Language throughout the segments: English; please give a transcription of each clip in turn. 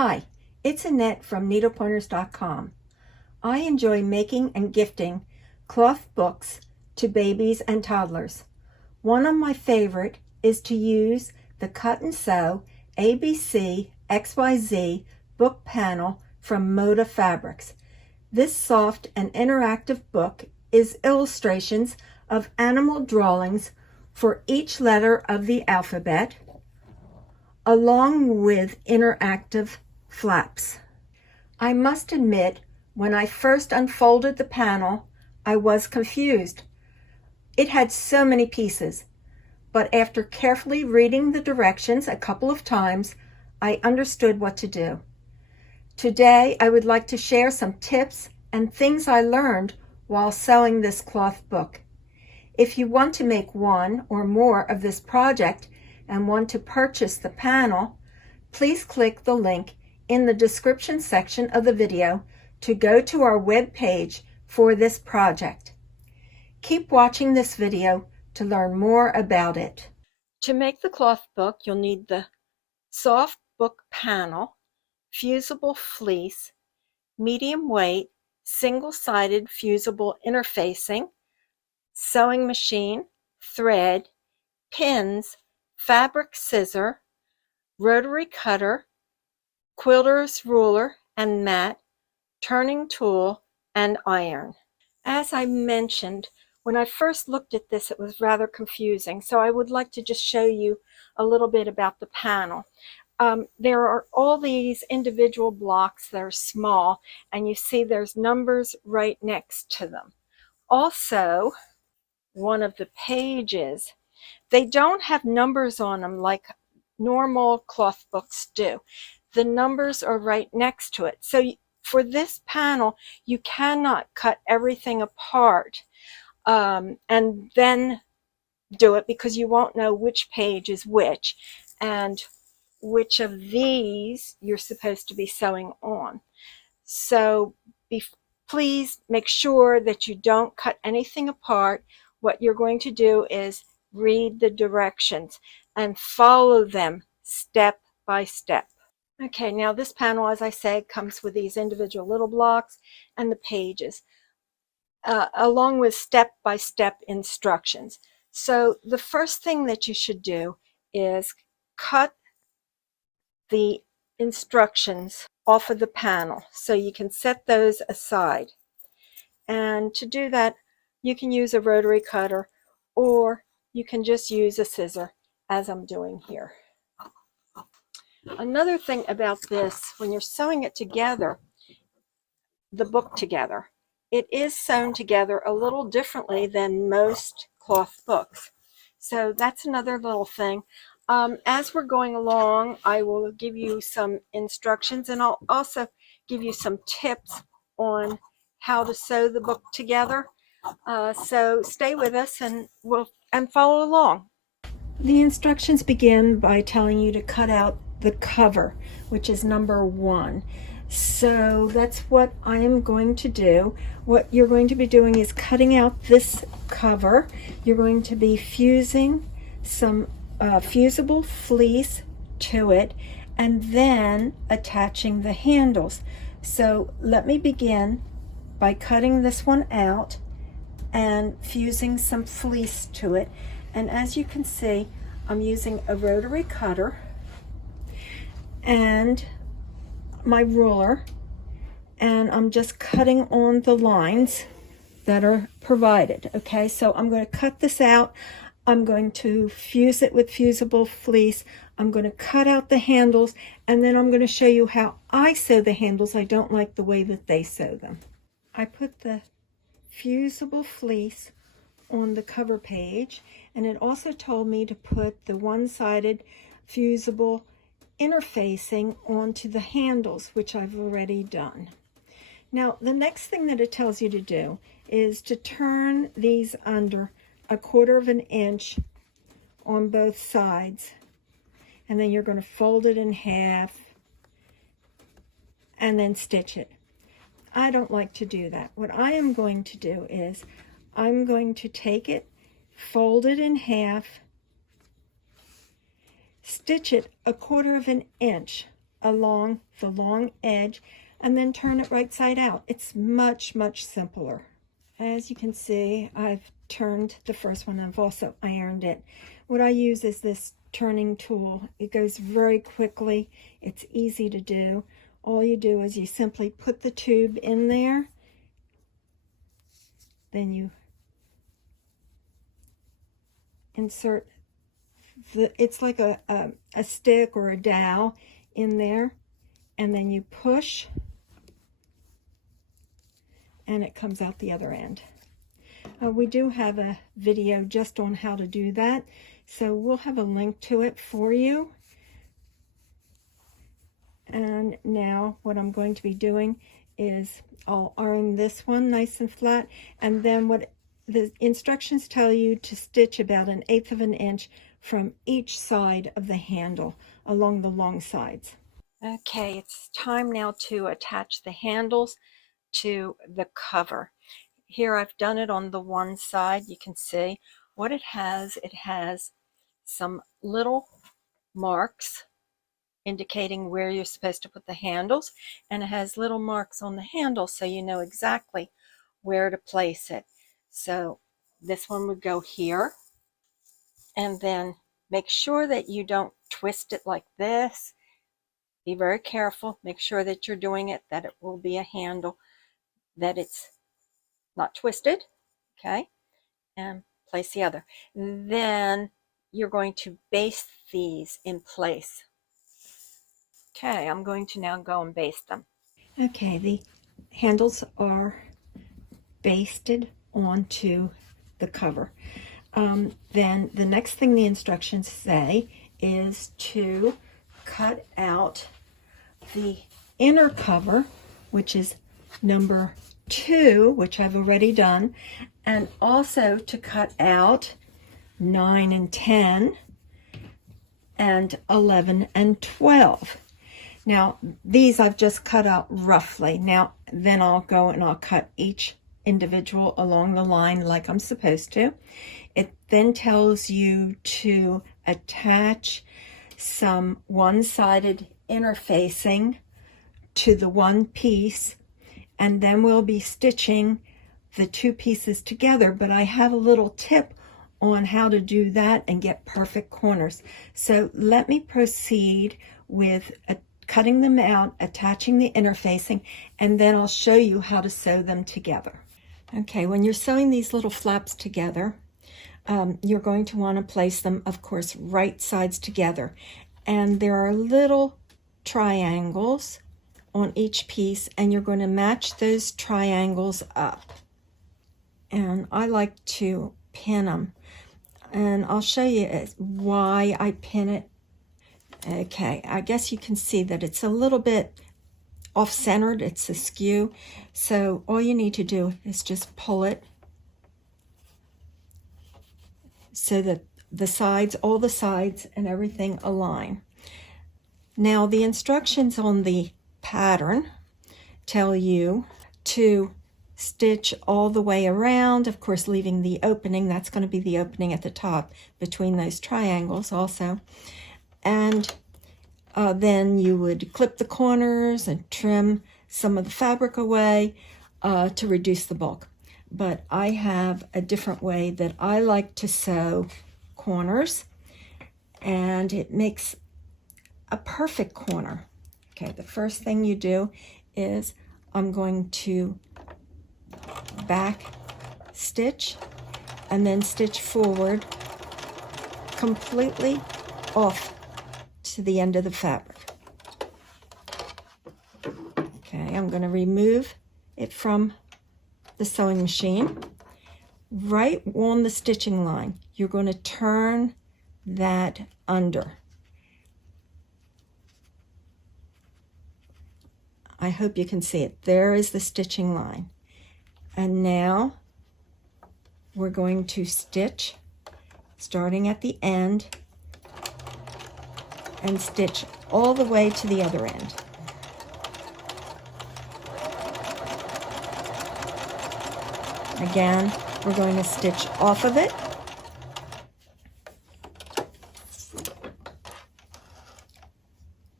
Hi, it's Annette from needlepointers.com. I enjoy making and gifting cloth books to babies and toddlers. One of my favorite is to use the Cut and Sew ABC XYZ book panel from Moda Fabrics. This soft and interactive book is illustrations of animal drawings for each letter of the alphabet, along with interactive flaps. I must admit, when I first unfolded the panel, I was confused. It had so many pieces, but after carefully reading the directions a couple of times, I understood what to do. Today, I would like to share some tips and things I learned while sewing this cloth book. If you want to make one or more of this project and want to purchase the panel, please click the link in the description section of the video to go to our web page for this project. Keep watching this video to learn more about it. To make the cloth book, you'll need the soft book panel, fusible fleece, medium weight, single-sided fusible interfacing, sewing machine, thread, pins, fabric scissor, rotary cutter, quilter's ruler and mat, turning tool, and iron. As I mentioned, when I first looked at this, it was rather confusing, so I would like to just show you a little bit about the panel. There are all these individual blocks that are small, and you see there's numbers right next to them. Also, one of the pages, they don't have numbers on them like normal cloth books do. The numbers are right next to it. So for this panel, you cannot cut everything apart and then do it, because you won't know which page is which and which of these you're supposed to be sewing on. So please make sure that you don't cut anything apart. What you're going to do is read the directions and follow them step by step. Okay, now this panel, as I said, comes with these individual little blocks and the pages, along with step-by-step instructions. So the first thing that you should do is cut the instructions off of the panel so you can set those aside. And to do that, you can use a rotary cutter, or you can just use a scissor, as I'm doing here. Another thing about this, when you're sewing it together, the book together, it is sewn together a little differently than most cloth books. So that's another little thing. As we're going along, I will give you some instructions, and I'll also give you some tips on how to sew the book together. So stay with us and follow along. The instructions begin by telling you to cut out the cover, which is number 1. So that's what I am going to do. What you're going to be doing is cutting out this cover. You're going to be fusing some fusible fleece to it and then attaching the handles. So let me begin by cutting this one out and fusing some fleece to it. And as you can see, I'm using a rotary cutter and my ruler, and I'm just cutting on the lines that are provided. Okay, so I'm going to cut this out. I'm going to fuse it with fusible fleece. I'm going to cut out the handles, and then I'm going to show you how I sew the handles. I don't like the way that they sew them. I put the fusible fleece on the cover page, and it also told me to put the one-sided fusible interfacing onto the handles, which I've already done. Now, the next thing that it tells you to do is to turn these under 1/4 of an inch on both sides, and then you're going to fold it in half and then stitch it. I don't like to do that. What I am going to do is I'm going to take it, fold it in half, stitch it 1/4 of an inch along the long edge and then turn it right side out. It's much, much simpler. As you can see, I've turned the first one. I've also ironed it. What I use is this turning tool. It goes very quickly. It's easy to do. All you do is you simply put the tube in there, then you insert it's like a stick or a dowel in there, and then you push and it comes out the other end. We do have a video just on how to do that, so we'll have a link to it for you. And now what I'm going to be doing is I'll iron this one nice and flat, and then what the instructions tell you to stitch about 1/8 of an inch from each side of the handle along the long sides. Okay, it's time now to attach the handles to the cover. Here I've done it on the one side. You can see what it has some little marks indicating where you're supposed to put the handles, and it has little marks on the handle so you know exactly where to place it. So this one would go here, and then make sure that you don't twist it like this. Be very careful. Make sure that you're doing it, that it will be a handle, that it's not twisted. Okay, and place the other. Then you're going to baste these in place. Okay, I'm going to now go and baste them. Okay, the handles are basted onto the cover. Then the next thing the instructions say is to cut out the inner cover, which is number 2, which I've already done, and also to cut out 9 and 10 and 11 and 12. Now these I've just cut out roughly. Now then I'll go and I'll cut each individual along the line like I'm supposed to. It then tells you to attach some one-sided interfacing to the one piece, and then we'll be stitching the two pieces together, but I have a little tip on how to do that and get perfect corners. So let me proceed with cutting them out, attaching the interfacing, and then I'll show you how to sew them together. Okay, when you're sewing these little flaps together, you're going to want to place them, of course, right sides together. And there are little triangles on each piece, and you're going to match those triangles up. And I like to pin them. And I'll show you why I pin it. Okay, I guess you can see that it's a little bit off-centered, it's askew. So all you need to do is just pull it so that the sides, all the sides and everything align. Now the instructions on the pattern tell you to stitch all the way around, of course leaving the opening. That's going to be the opening at the top between those triangles also. And then you would clip the corners and trim some of the fabric away to reduce the bulk. But I have a different way that I like to sew corners, and it makes a perfect corner. Okay, the first thing you do is I'm going to back stitch and then stitch forward completely off to the end of the fabric. Okay, I'm going to remove it from the sewing machine. Right on the stitching line, you're going to turn that under. I hope you can see it. There is the stitching line. And now we're going to stitch starting at the end and stitch all the way to the other end. Again, we're going to stitch off of it.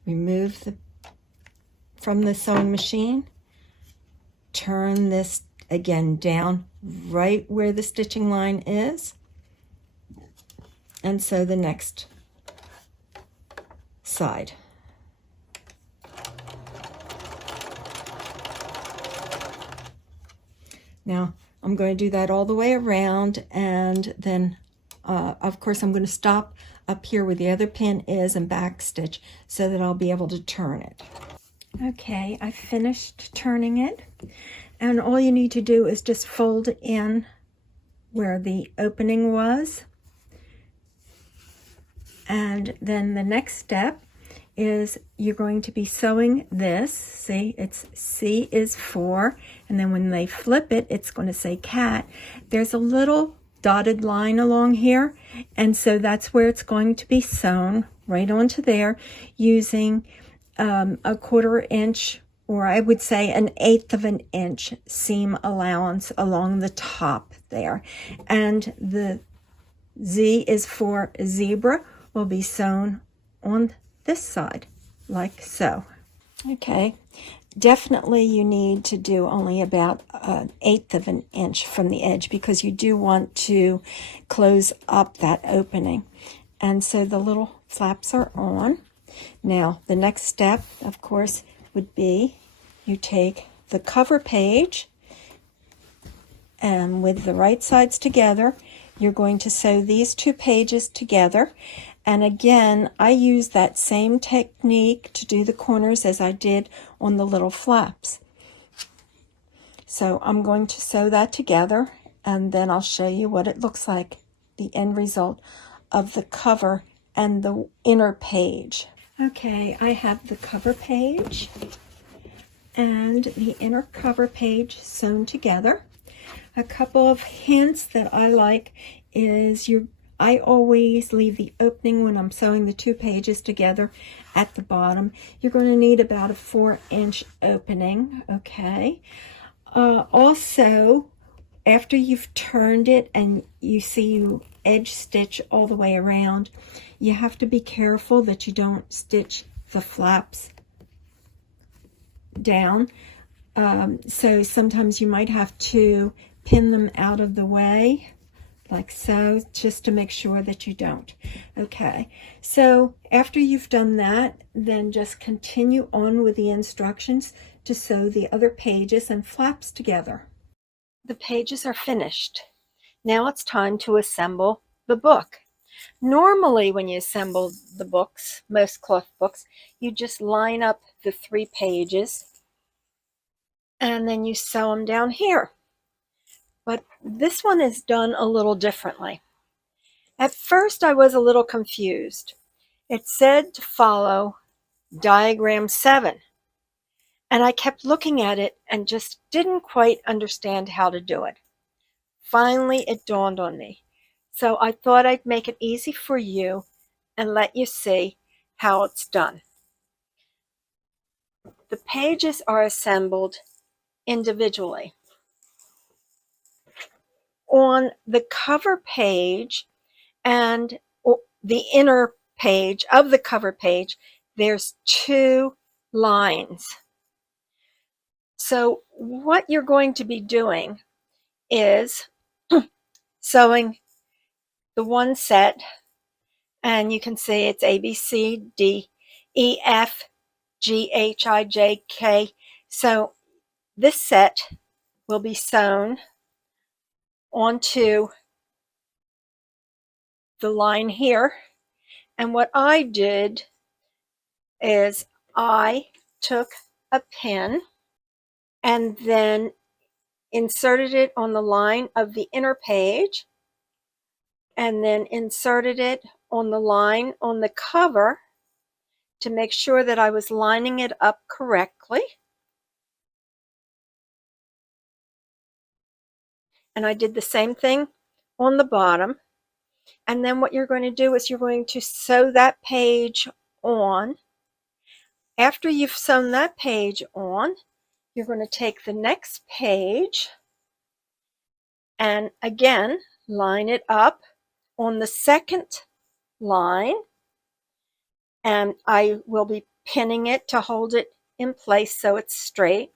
Remove the from the sewing machine, turn this again down right where the stitching line is, and sew the next side. Now I'm going to do that all the way around, and then of course I'm going to stop up here where the other pin is and back stitch so that I'll be able to turn it. Okay, I finished turning it, and all you need to do is just fold in where the opening was, and then the next step is you're going to be sewing this. See, it's C is for, and then when they flip it, it's going to say cat. There's a little dotted line along here, and so that's where it's going to be sewn right onto there using a 1/4 inch, or I would say 1/8 of an inch seam allowance along the top there. And the Z is for zebra will be sewn on this side, like so. Okay, definitely you need to do only about 1/8 of an inch from the edge because you do want to close up that opening. And so the little flaps are on. Now the next step, of course, would be you take the cover page, and with the right sides together, you're going to sew these 2 pages together. And again, I use that same technique to do the corners as I did on the little flaps. So I'm going to sew that together, and then I'll show you what it looks like, the end result of the cover and the inner page. Okay, I have the cover page and the inner cover page sewn together. A couple of hints that I like is I always leave the opening when I'm sewing the 2 pages together at the bottom. You're going to need about a 4-inch opening, okay? Also, after you've turned it and you see you edge stitch all the way around, you have to be careful that you don't stitch the flaps down. So sometimes you might have to pin them out of the way, like so, just to make sure that you don't. Okay, so after you've done that, then just continue on with the instructions to sew the other pages and flaps together. The pages are finished. Now it's time to assemble the book. Normally when you assemble the books, most cloth books, you just line up the 3 pages and then you sew them down here. But this one is done a little differently. At first I was a little confused. It said to follow diagram 7, and I kept looking at it and just didn't quite understand how to do it. Finally it dawned on me. So I thought I'd make it easy for you and let you see how it's done. The pages are assembled individually. On the cover page and the inner page of the cover page, there's 2 lines. So what you're going to be doing is sewing the one set, and you can see it's A, B, C, D, E, F, G, H, I, J, K. So this set will be sewn onto the line here. And what I did is I took a pin and then inserted it on the line of the inner page, and then inserted it on the line on the cover to make sure that I was lining it up correctly. And I did the same thing on the bottom. And then what you're going to do is you're going to sew that page on. After you've sewn that page on, you're going to take the next page and again line it up on the second line, and I will be pinning it to hold it in place so it's straight,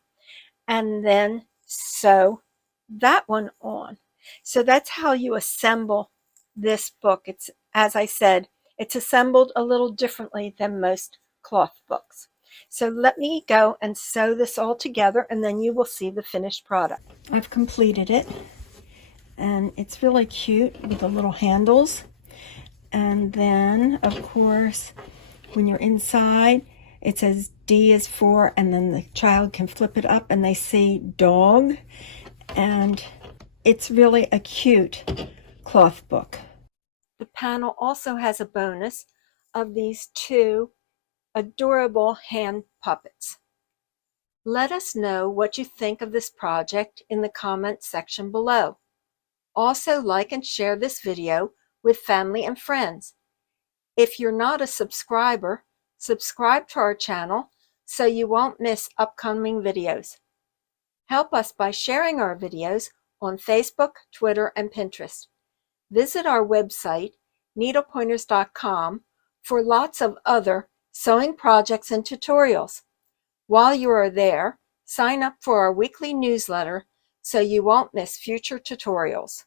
and then sew that one on. So that's how you assemble this book. It's, as I said, it's assembled a little differently than most cloth books. So let me go and sew this all together, and then you will see the finished product. I've completed it, and it's really cute with the little handles. And then, of course, when you're inside, it says D is for, and then the child can flip it up and they see dog. And it's really a cute cloth book. The panel also has a bonus of these two adorable hand puppets. Let us know what you think of this project in the comments section below. Also, like and share this video with family and friends. If you're not a subscriber, subscribe to our channel so you won't miss upcoming videos. Help us by sharing our videos on Facebook, Twitter, and Pinterest. Visit our website, needlepointers.com, for lots of other sewing projects and tutorials. While you are there, sign up for our weekly newsletter so you won't miss future tutorials.